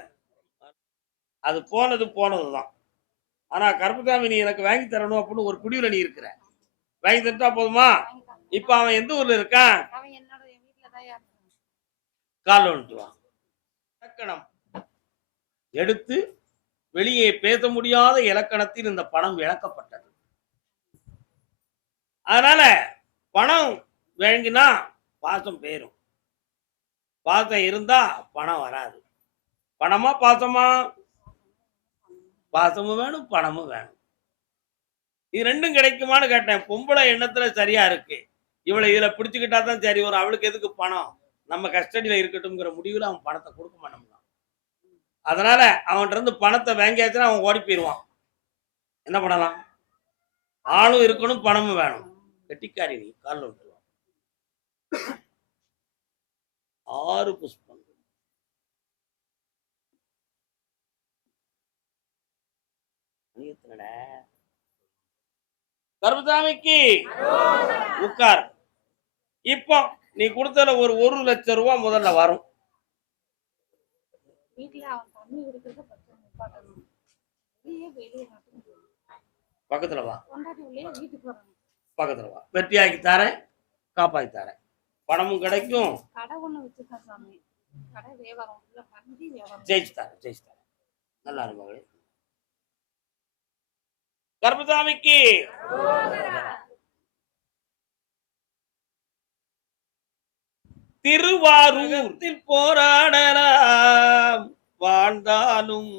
அது போனதுதான். ஆனா கருப்பசாமி நீ எனக்கு வாங்கி தரணும் அப்படின்னு ஒரு குடியில நீ இருக்கிற. வாங்கி தரட்டா போதுமா? இப்ப அவன் எந்த ஊர்ல இருக்கான்? கால் வந்துட்டுவான். இலக்கணம் எடுத்து வெளியே பேச முடியாத இலக்கணத்தில் இந்த பணம் இழக்கப்பட்டது. அதனால பணம் வாங்கினா பாசம் பேரும். பாசம் இருந்தா பணம் வராது. பணமா பாசமா? பாசமும் வேணும், பணமும் வேணும். இது ரெண்டும் கிடைக்குமான்னு கேட்டேன். பொம்பளை எண்ணத்துல சரியா இருக்கு. இவளை இதுல பிடிச்சுக்கிட்டா தான் சரி வரும். அவளுக்கு எதுக்கு பணம்? நம்ம கஸ்டடியில இருக்கட்டும்ங்கிற முடிவுல அவன் பணத்தை கொடுக்க மாட்டோம். அதனால அவன்கிட்ட இருந்து பணத்தை வாங்கியாச்சுன்னா அவன் ஓடி போயிடுவான். என்ன பண்ணலாம்? ஆளும் இருக்கணும், பணமும் வேணும். கெட்டிக்காரி நீ. காலில் விட்டுருவான். 6 புஷ்பம். கருப்பசாமிக்கு உட்கார். இப்போ நீ கொடுத்தல ஒரு 1 லட்சம் ரூபாய் முதல்ல வரும். பக்கத்துல வா, பக்கத்துல வா. வெற்றியாக்கி தரேன், காப்பாத்தி தரேன். பணமும் கிடைக்கும், ஜெயிச்சு தரேன். நல்லா இருக்கு மகளே. கருப்பசாமிக்கு திருவாரூரில் போராடலாம், வாழ்ந்தாலும்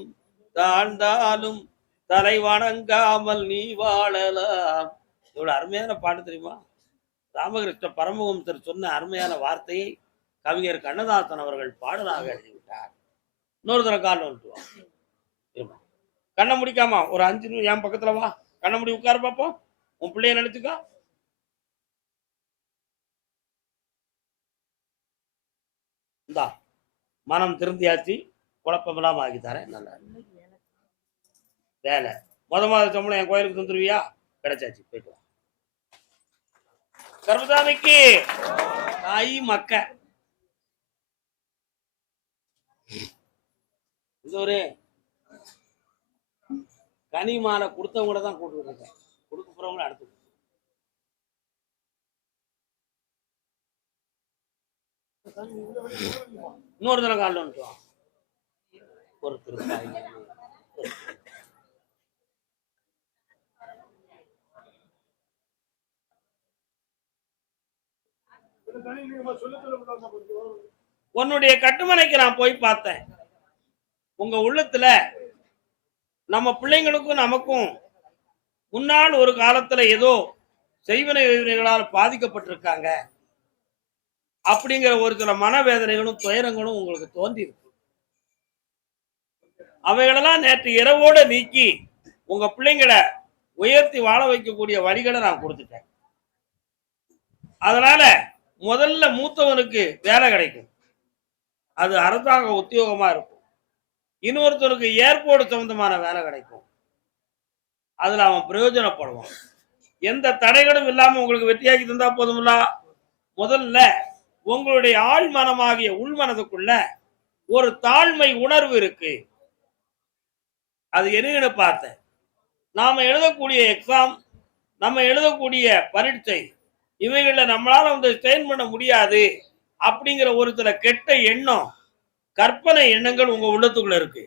தாழ்ந்தாலும் தலை வணங்காமல் நீ வாழலாம். இவ்வளவு அருமையான பாட்டு தெரியுமா? ராமகிருஷ்ண பரமஹம்சர் சொன்ன அருமையான வார்த்தையை கவிஞர் கண்ணதாசன் அவர்கள் பாடலாக எழுதிவிட்டார். இன்னொரு தடவை கால் வந்துட்டு இருமா. கண்ணை முடிக்காமா ஒரு 5 நிமிஷம் என் பக்கத்துல வா. கண்ணை முடி உட்கார பார்ப்போம். உன் பிள்ளைய நினைச்சுக்கோ. இந்தா மனம் திருந்தியாச்சு, குழப்பமெல்லாம் ஆகி தரேன். நல்லா வேலை மாத சம்பளம் என் கோயிலுக்கு தந்துருவியா? கிடைச்சாச்சு, போயிட்டு வா. கர்மசாமிக்கு தாய் மக்க இது ஒரு கனி மாலை கொடுத்தவங்கள தான் கூட்டு இருக்கேன். கொடுக்க போறவங்கள அடுத்து இன்னொரு தடவை காலில் வந்துட்டோம். ஒரு திருத்தாய் உன்னுடைய கட்டுமனைக்கு நான் போய் பார்த்தேன். உங்க உள்ளத்துல நம்ம பிள்ளைங்களுக்கும் நமக்கும் முன்னால் ஒரு காலத்துல ஏதோ செய்வினை வினைகளால் பாதிக்கப்பட்டிருக்காங்க அப்படிங்கிற ஒரு சில மனவேதனைகளும் துயரங்களும் உங்களுக்கு தோன்றி இருக்கு. அவைகளெல்லாம் நேற்று இரவோட நீக்கி உங்க பிள்ளைங்களை உயர்த்தி வாழ வைக்கக்கூடிய வழிகளை நான் கொடுத்துட்டேன். அதனால முதல்ல மூத்தவனுக்கு வேலை கிடைக்கும். அது அரசாங்க உத்தியோகமா இருக்கும். இன்னொருத்தனுக்கு ஏர்போர்ட் சம்பந்தமான வேலை கிடைக்கும். அதுல அவன் பிரயோஜனப்படுவான். எந்த தடைகளும் இல்லாம உங்களுக்கு வெற்றியாக்கி தந்தா போதும்ல. முதல்ல உங்களுடைய ஆழ் மனமாகிய உள்மனதுக்குள்ள ஒரு தாழ்மை உணர்வு இருக்கு. அது என்னன்னு பார்த்தேன். நாம எழுதக்கூடிய எக்ஸாம், நம்ம எழுதக்கூடிய பரீட்சை, இவைகளை நம்மளால வந்து ஸ்டெயின் பண்ண முடியாது அப்படிங்கிற ஒரு சில கெட்ட எண்ணம், கற்பனை எண்ணங்கள் உங்க உள்ளத்துக்குள்ள இருக்கு.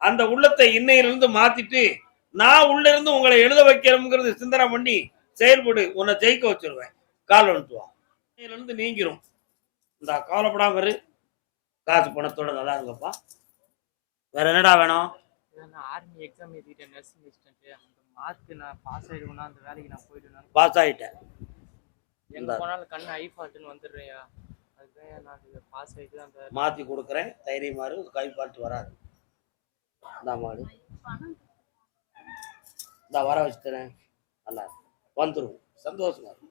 அந்த உள்ளத்தை இன்னையிலிருந்து மாத்திட்டு நான் உள்ள இருந்து உங்களை எழுத வைக்கிறோம்ங்கிறது சிந்தனை பண்ணி செயல்படு. உன்னை ஜெயிக்க வச்சிருவேன். கால் வந்துட்டுவான். இன்னையிலிருந்து நீங்கிரும். இந்த கவலைப்படாம இரு. காசு பணத்தோட நல்லா இருங்கப்பா. வேற என்னடா வேணும்? ஆர்மி எக்ஸாம் எழுதிட்டேன், நர்சிங் அசிஸ்டன்ட். அந்த மார்க் நான் பாஸ் ஆயிடுவேன்னா அந்த வேலைக்கு நான் போயிடுவேன். பாஸ் ஆயிட்டேன். எங்க போனாலும் கண்ணு ஐ ஃபால்ட்னு வந்துடுறேயா. அதுதான் நான் பாஸ் ஆயிட்டு அந்த மாத்தி கொடுக்குறேன். தைரியமாரு, கை பாட்டு வராது. இந்த மாடு இந்த வர வச்சுக்கிறேன். நல்லா வந்துடும். சந்தோஷமா இருக்கும்.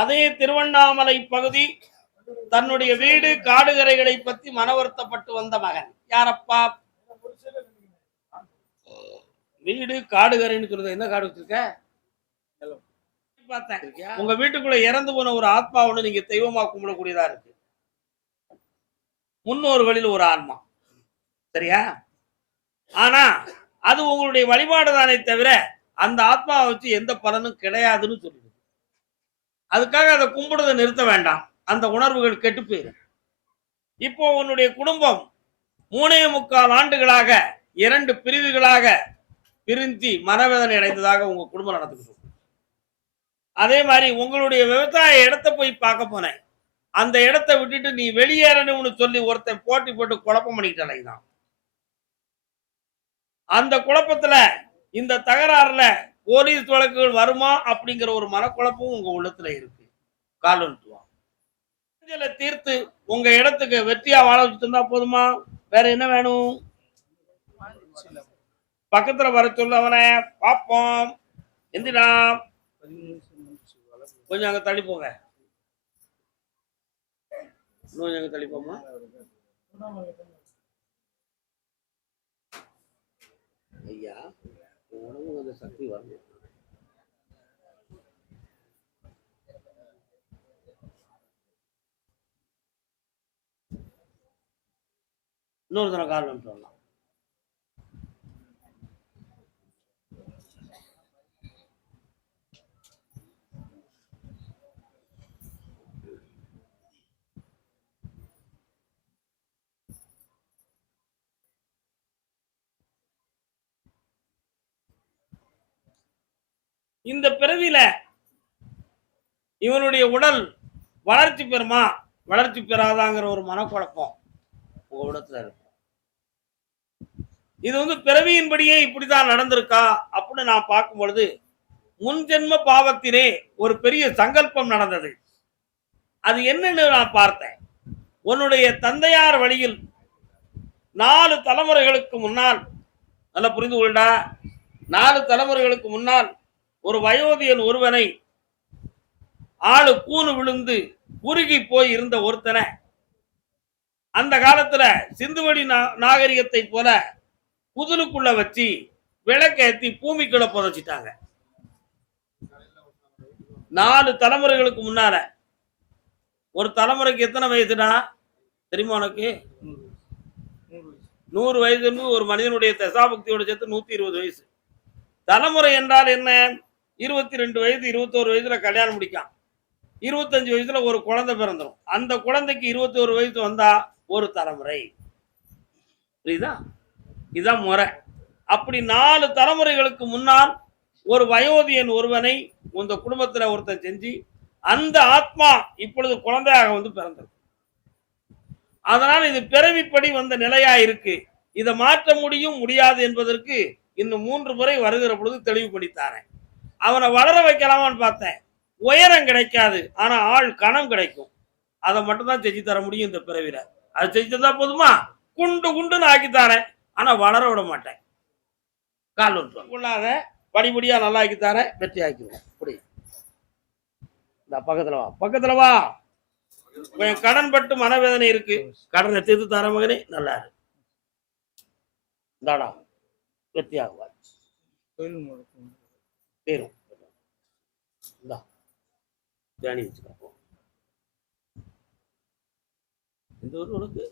அதே திருவண்ணாமலை பகுதி தன்னுடைய வீடு காடுகரைகளை பத்தி மனவருத்தப்பட்டு வந்த மகன் யாரப்பா? வீடு காடுகரைன்னு சொல்றது என்ன காடு வச்சிருக்க? பார்த்தேன். உங்க வீட்டுக்குள்ள இறந்து போன ஒரு ஆத்மா ஒண்ணு நீங்க தெய்வமா கும்பிடக்கூடியதா இருக்கு. முன்னோர்களில் ஒரு ஆன்மா, சரியா? ஆனா அது உங்களுடைய வழிபாடு தானே தவிர அந்த ஆத்மாவை வச்சு எந்த பலனும் கிடையாதுன்னு சொல்லுது. அதுக்காக அதை கும்பிடுறதை நிறுத்த வேண்டாம். அந்த உணர்வுகள் கெட்டு போயிடும். இப்போ உன்னுடைய குடும்பம் 3.25 ஆண்டுகளாக 2 பிரிவுகளாக பிரிஞ்சு மனவேதனை அடைந்ததாக உங்க குடும்பம் நடந்துக்கிட்டு. அதே மாதிரி உங்களுடைய விவசாய இடத்தை போய் பார்க்க போனேன். அந்த இடத்தை விட்டுட்டு நீ வெளியேறணும்னு சொல்லி ஒருத்தன் போட்டி போட்டு குழப்பம் பண்ணிக்கிட்டான். அந்த குழப்பத்துல இந்த தகராறுல போலீஸ் வழக்குகள் வருமா அப்படிங்கிற ஒரு மனக்குழப்பமும் உங்க உள்ளத்துல இருக்கு. காலத்துவம் தீர்த்து உங்க இடத்துக்கு வெற்றியா வாழ வச்சுட்டு இருந்தா போதுமா? வேற என்ன வேணும்? பக்கத்துல வர சொல்ல அவனை பாப்போம். எந்திரா கொஞ்சம் அங்க தள்ளி போங்க. இன்னும் அங்க தள்ளி போமா. ஐயா உணவு அந்த சக்தி வரணும். இன்னொரு தடவை கால் வந்து சொல்லலாம். இந்த பிறவியில இவனுடைய உடல் வளர்ச்சி பெறுமா வளர்ச்சி பெறாதாங்கிற ஒரு மனக்குழப்பம் உங்க இடத்துல இருக்கு. இது வந்து பிறவியின்படியே இப்படிதான் நடந்திருக்கா அப்படின்னு நான் பார்க்கும் பொழுது முன் ஜென்ம பாவத்திலே ஒரு பெரிய சங்கல்பம் நடந்தது. அது என்னன்னு நான் பார்த்தேன். உன்னுடைய தந்தையார் வழியில் 4 தலைமுறைகளுக்கு முன்னால், நல்லா புரிந்து கொள்ளடா, 4 தலைமுறைகளுக்கு முன்னால் ஒரு வயோதிகன் ஒருவனை ஆளு கூணு விழுந்து உருகி போய் இருந்த ஒருத்தனை அந்த காலத்துல சிந்துவெளி நாகரிகத்தை போல புதலுக்குள்ள வச்சு விளக்கேத்தி பூமிக்குள்ள புதைச்சிட்டாங்க. 4 தலைமுறைகளுக்கு முன்னால. ஒரு தலைமுறைக்கு எத்தனை வயசுடா தெரியுமா உனக்கு? 100 வயதுன்னு ஒரு மனிதனுடைய தசாபக்தியோட சேர்த்து 120 வயசு. தலைமுறை என்றால் என்ன? 22 வயது 21 வயசுல கல்யாணம் முடிக்கான், 25 வயசுல ஒரு குழந்தை பிறந்துடும். அந்த குழந்தைக்கு 21 வயசு வந்தா ஒரு தலைமுறை. புரியுதா? இதுதான் முறை. அப்படி 4 தலைமுறைகளுக்கு முன்னால் ஒரு வயோதிகன் ஒருவனை உங்க குடும்பத்துல ஒருத்தன் செஞ்சு அந்த ஆத்மா இப்பொழுது குழந்தையாக வந்து பிறந்தது. அதனால இது பிறவிப்படி வந்த நிலையா இருக்கு. இதை மாற்ற முடியும் முடியாது என்பதற்கு இன்னும் 3 முறை வருகிற பொழுது தெளிவுபடுத்தானேன். அவனை வளர வைக்கலாமான்னு பார்த்தேன். உயரம் கிடைக்காது, ஆனா ஆள் கணம் கிடைக்கும். அதை மட்டும் தான் செஞ்சு தர முடியும் இந்த பிறவில. அது செஞ்சு தந்தா போதுமா? குண்டு குண்டுன்னு ஆக்கித்தாரேன், ஆனா வளர விட மாட்டேன். கால் கொள்ளாத படிப்படியா நல்லா ஆக்கித்தாரேன், வெற்றி ஆக்கிடுவேன். அப்படி இந்த பக்கத்துல வா, பக்கத்துல வா. கடன் பட்டு மனவேதனை இருக்கு, கடனை தீர்த்து தர மகனே, நல்லா இருக்கு. இந்தாடா வெற்றி ஆகுவார். தேரும் இந்தா தேனி வச்சுக்கோ. இந்த ஊர் உனக்கு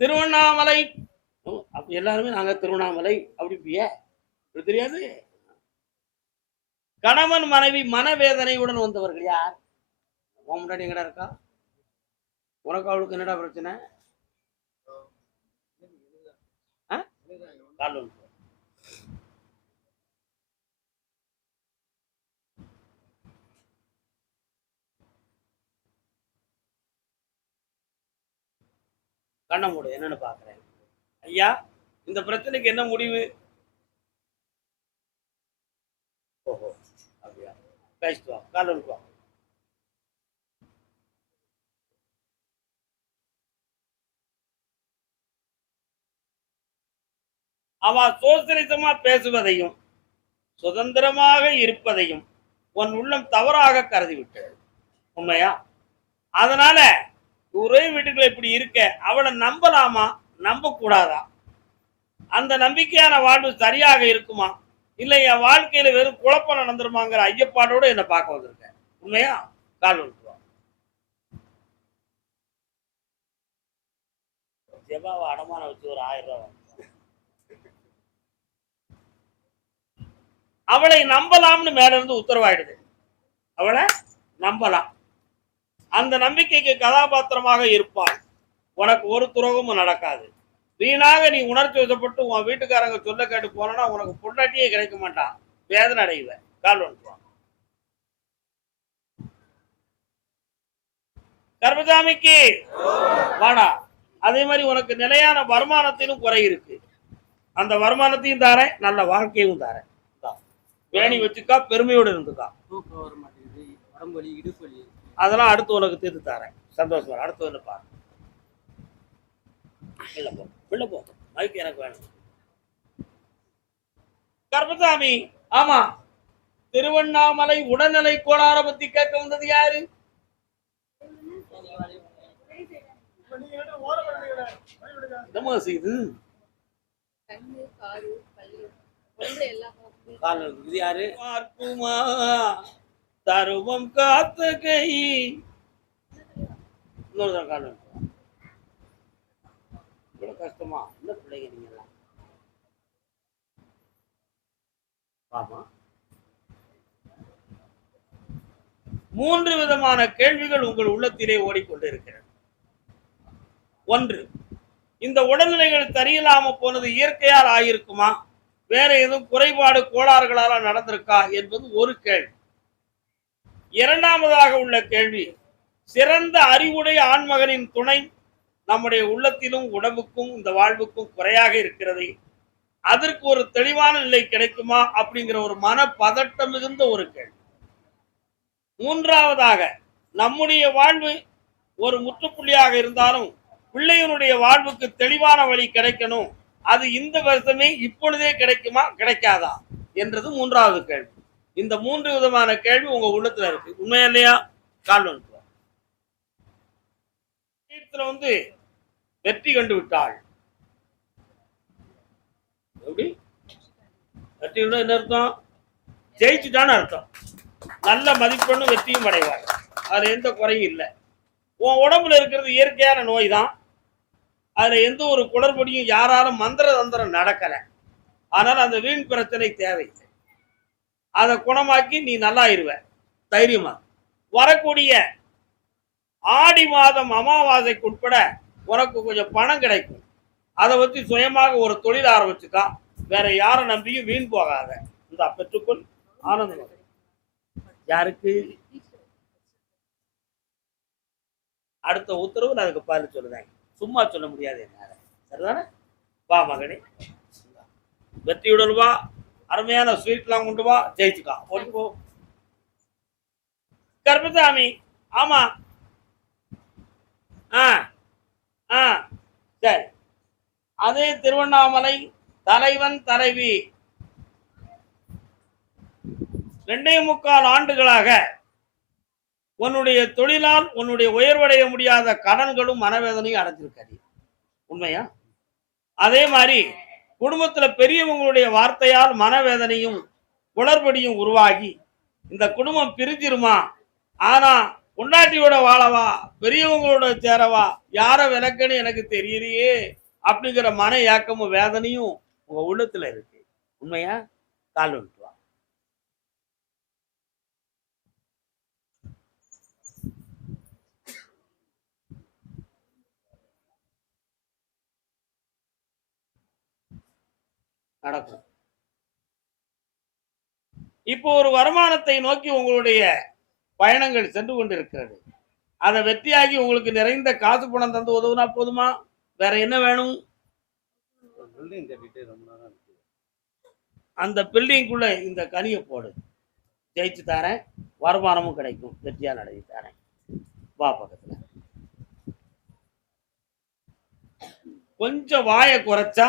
திருவண்ணாமலை. அப்ப எல்லாருமே நாங்க திருவண்ணாமலை அப்படிப்பிய தெரியாது. கணவன் மனைவி மனவேதனையுடன் வந்தவர்கள் யார்? உன் முன்னாடி எங்கடா இருக்கா? உனக்கு அவளுக்கு என்னடா பிரச்சனை? கண்ண மூடு, என்னன்னு பாக்குறேன். ஐயா, இந்த பிரச்சனைக்கு என்ன முடிவு? ஓஹோ அப்படியா, பேசிட்டு வா, கால வா. அவ சோசலிசமா பேசுவதையும் சுதந்திரமாக இருப்பதையும் உன் உள்ளம் தவறாக கருதிவிட்டது. உண்மையா? அதனால ஒரே வீட்டுக்குள்ள இப்படி இருக்க அவளை நம்பலாமா நம்ப கூடாதா? அந்த நம்பிக்கையான வாழ்வு சரியாக இருக்குமா, இல்லை என் வாழ்க்கையில வெறும் குழப்பம் நடந்துருமாங்கிற ஐயப்பாடோட என்ன பார்க்க வந்திருக்கேன். உண்மையா? கால் விட்டுருவா. ஜெபாவை அடமான வச்சு ஒரு 1000 ரூபாய். அவளை நம்பலாம்னு மேல இருந்து உத்தரவாயிடுது. அவளை நம்பலாம். அந்த நம்பிக்கைக்கு கதாபாத்திரமாக இருப்பாள். உனக்கு ஒரு துரோகமும் நடக்காது. வீணாக நீ உணர்ச்சி வசப்பட்டு உன் வீட்டுக்காரங்க சொல்ல கேட்டு போனா உனக்கு பொண்டாட்டியே கிடைக்க மாட்டான், வேதனை அடைவ. கால் வந்துருவான். கர்மசாமிக்கு வாடா. அதே மாதிரி உனக்கு நிலையான வருமானத்திலும் குறை இருக்கு. அந்த வருமானத்தையும் தாரேன், நல்ல வாழ்க்கையும் தாரேன். வேணி வச்சுக்கா, பெருமையோடு இருந்துக்கா. தூக்கம் வர மாட்டேங்குது, உடம்பு வலி, இடுப்பு வலி, அதெல்லாம் அடுத்து உனக்கு தீர்த்து தாரேன். சந்தோஷம். அடுத்து வந்து பாரு. உள்ள போ, மைக்கு எனக்கு வேணும். கர்மசாமி, ஆமா, திருவண்ணாமலை உடல்நிலை கோளாற பத்தி கேட்க வந்தது யாரு? என்னமா செய்து இது யாரு? பார்க்குமா தருவம் காத்த கை. இன்னொரு கால் இவ்வளவு கஷ்டமா? என்ன பிள்ளைங்க நீங்க எல்லாம்? ஆமா, 3 விதமான கேள்விகள் உங்கள் உள்ளத்திலே ஓடிக்கொண்டிருக்கிறது. 1, இந்த உடல்நிலைகள் சரியில்லாம போனது இயற்கையால் ஆகியிருக்குமா, வேற எதுவும் குறைபாடு கோளாறுகளால நடந்திருக்கா என்பது ஒரு கேள்வி. 2வது உள்ள கேள்வி, சிறந்த அறிவுடைய ஆண்மகனின் துணை நம்முடைய உள்ளத்திலும் உடம்புக்கும் இந்த வாழ்வுக்கும் குறையாக இருக்கிறது. அதற்கு ஒரு தெளிவான நிலை கிடைக்குமா அப்படிங்கிற ஒரு மன பதட்டம் மிகுந்த ஒரு கேள்வி. மூன்றாவதாக, நம்முடைய வாழ்வு ஒரு முற்றுப்புள்ளியாக இருந்தாலும் பிள்ளையினுடைய வாழ்வுக்கு தெளிவான வழி கிடைக்கணும். அது இந்த வருஷமே இப்பொழுதே கிடைக்குமா கிடைக்காதா என்றது மூன்றாவது கேள்வி. இந்த மூன்று விதமான கேள்வி உங்க உள்ளத்துல இருக்கு. உண்மையா இல்லையா? கால் வந்து வெற்றி கண்டு விட்டாள். எப்படி வெற்றி என்ன அர்த்தம்? ஜெயிச்சுட்டான்னு அர்த்தம். நல்ல மதிப்பெண்ணும் வெற்றியும் அடைவார். அதுல எந்த குறையும் இல்லை. உன் உடம்புல இருக்கிறது இயற்கையான நோய் தான். அதுல எந்த ஒரு குளறுபடியும் யாராலும் மந்திர தந்திரம் நடக்கல. ஆனால் அந்த வீண் பிரச்சனை தேவையில்லை. அதை குணமாக்கி நீ நல்லா இருவ, தைரியமா. வரக்கூடிய ஆடி மாதம் அமாவாசைக்கு உட்பட உனக்கு கொஞ்சம் பணம் கிடைக்கும். அதை வச்சு சுயமாக ஒரு தொழில் ஆரம்பிச்சுக்கா. வேற யாரை நம்பியும் வீண் போகாத. இந்த பெற்றுக்கொள் ஆனந்தம். யாருக்கு அடுத்த உத்தரவு அதுக்கு பதில் சொல்லுதாங்க. சும்மா சொல்ல முடியாது என்னால. சரிதானே? வா மகனே, வெற்றியுடன் வா. அருமையான ஸ்வீட்லாம் கொண்டு வா. ஜெயிச்சுக்கா. ஓடி போ. கர்மசாமி, ஆமா. சரி. அதே திருவண்ணாமலை தலைவன் தலைவி 2.25 ஆண்டுகளாக உன்னுடைய தொழிலால் உன்னுடைய உயர்வடைய முடியாத கடன்களும் மனவேதனையும் அடைஞ்சிருக்காரு. உண்மையா? அதே மாதிரி குடும்பத்துல பெரியவங்களுடைய வார்த்தையால் மனவேதனையும் குளறுபடியும் உருவாகி இந்த குடும்பம் பிரிஞ்சிருமா, ஆனா பொண்டாட்டியோட வாழவா பெரியவங்களோட சேரவா யார விளக்குன்னு எனக்கு தெரியலையே அப்படிங்கிற மன ஏக்கமும் வேதனையும் உங்க உள்ளத்துல இருக்கு. உண்மையா? கால் வந்துட்டு வா. நடக்கும். இப்போ ஒரு வருமானத்தை நோக்கி உங்களுடைய பயணங்கள் சென்று கொண்டிருக்கிறது. அதை வெற்றியாகி உங்களுக்கு நிறைந்த காசு பணம் தந்து உதவுனா போதுமா? வேற என்ன வேணும்? அந்த பில்டிங்குள்ள இந்த கனியை போடு. ஜெயிச்சு தரேன். வருமானமும் கிடைக்கும். வெற்றியா நடத்தி தரேன். வா பக்கத்துல. கொஞ்சம் வாயை குறைச்சா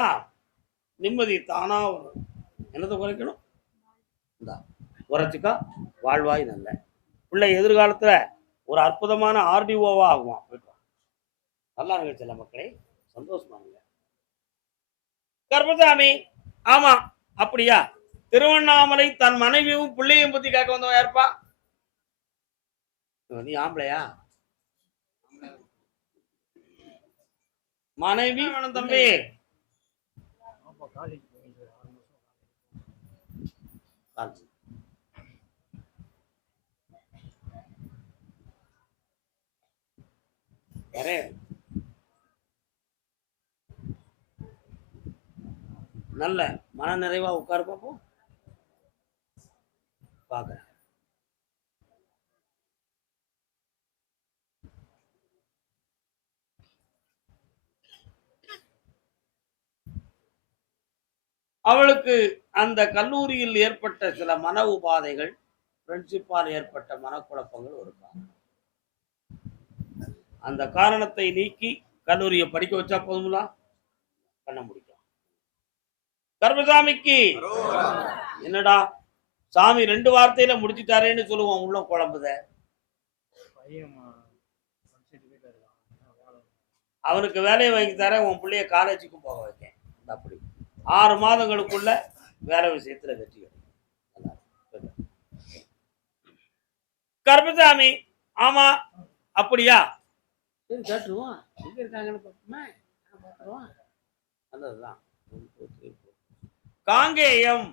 நிம்மதி தானா வரும். என்னத்தை குறைக்கணும்? குறைச்சிக்கா. வாழ்வாய் நல்ல பிள்ளை எதிர்காலத்துல ஒரு அற்புதமான ஆர்டிஓவா ஆகுவான். நல்லா இருங்க சில மக்களே, சந்தோஷமா இருங்க. கர்மசாமி, ஆமா. அப்படியா? திருவண்ணாமலை தன் மனைவியும் பிள்ளையும் பத்தி கேட்க வந்தவன் யாருப்பா? நீ ஆம்பளையா? மனைவி வேணும் தம்பி. நல்ல மன நிறைவா உட்காரு பாப்போம். பாக்குறேன். அவளுக்கு அந்த கல்லூரியில் ஏற்பட்ட சில மன உபாதைகள், ஃப்ரெண்ட்ஷிப்பால் ஏற்பட்ட மனக்குழப்பங்கள் ஒரு காரணம். அந்த காரணத்தை நீக்கி கல்லூரியை படிக்க வச்சா போதுங்களா? பண்ண முடியும். கர்மசாமிக்கு என்னடா சாமி 2 வார்த்தையில முடிச்சுட்டாரேன்னு சொல்லுவான். உள்ள குழம்புத. அவனுக்கு வேலையை வாங்கி தர, உன் பிள்ளைய காலேஜுக்கு போக வைக்கேன். அப்படி 6 மாதங்களுக்குள்ள வேலை விஷயத்துல வெற்றி. கர்மசாமி, ஆமா. அப்படியா? சரி, கேட்டுருவோம். எங்க இருக்காங்கன்னு பார்ப்போமே. நல்லதுதான். காங்கேயம்